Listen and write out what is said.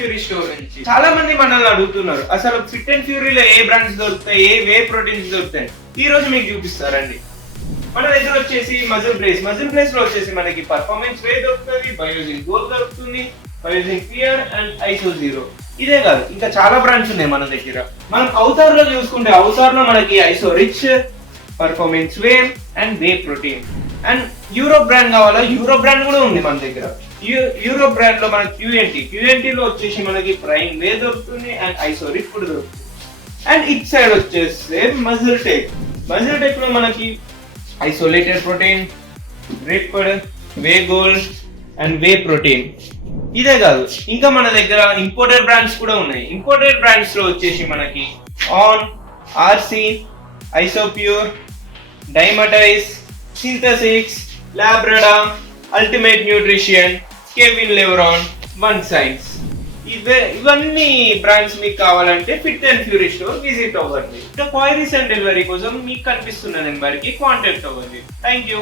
Fury store నుంచి. చాలా మంది మనల్ని అడుగుతున్నారు అసలు ఫిట్ అండ్ ఫ్యూరీలో ఏ బ్రాండ్స్ దొరుకుతాయి, ఏ వే ప్రోటీన్స్ దొరుకుతాయి. ఈ రోజు మీకు చూపిస్తారండి. మన దగ్గర వచ్చేసి మజిల్ బ్రేస్ లో వచ్చేసి మనకి పర్ఫార్మెన్స్ వే దొరుకుతుంది, బయోజిన్ గోల్డ్ దొరుకుతుంది, బయోజిన్ పియర్ అండ్ ఐసో జీరో. ఇదే కాదు ఇంకా చాలా బ్రాండ్స్ ఉన్నాయి మన దగ్గర. మనం అవతార్ లో చూసుకుంటే అవతార్ లో మనకి iso rich, performance whey and whey protein. And Europe brand కావాలా, యూరోప్ బ్రాండ్ కూడా ఉంది మన దగ్గర. యూరోప్ బ్రాండ్ లో మనకి క్యూఎన్టీ లో వచ్చేసి మనకి ప్రైమ్ వే దొరుకుతుంది అండ్ ఐసో రిచ్ కూడా దొరుకుతుంది. అండ్ ఇట్ సైడ్ వచ్చేస్తే మజిల్ టెక్ లో మనకి isolated protein, ripped, way gold and whey protein. ఇదే కాదు ఇంకా మన దగ్గర ఇంపోర్టెడ్ బ్రాండ్స్ కూడా ఉన్నాయి. ఇంపోర్టెడ్ బ్రాండ్స్ లో వచ్చేసి మనకి ON, RC, Isopure, Dymatize, syntha six, Labrada, Ultimate Nutrition, Kevin Levrone, One Science. ఇవన్నీ బ్రాండ్స్ మీకు కావాలంటే fit and fury store visit అవ్వండి. ఇంకా క్వైరీస్ అండ్ డెలివరీ కోసం మీకు కనిపిస్తున్న నెంబర్ కి కాంటాక్ట్ అవ్వండి. Thank you.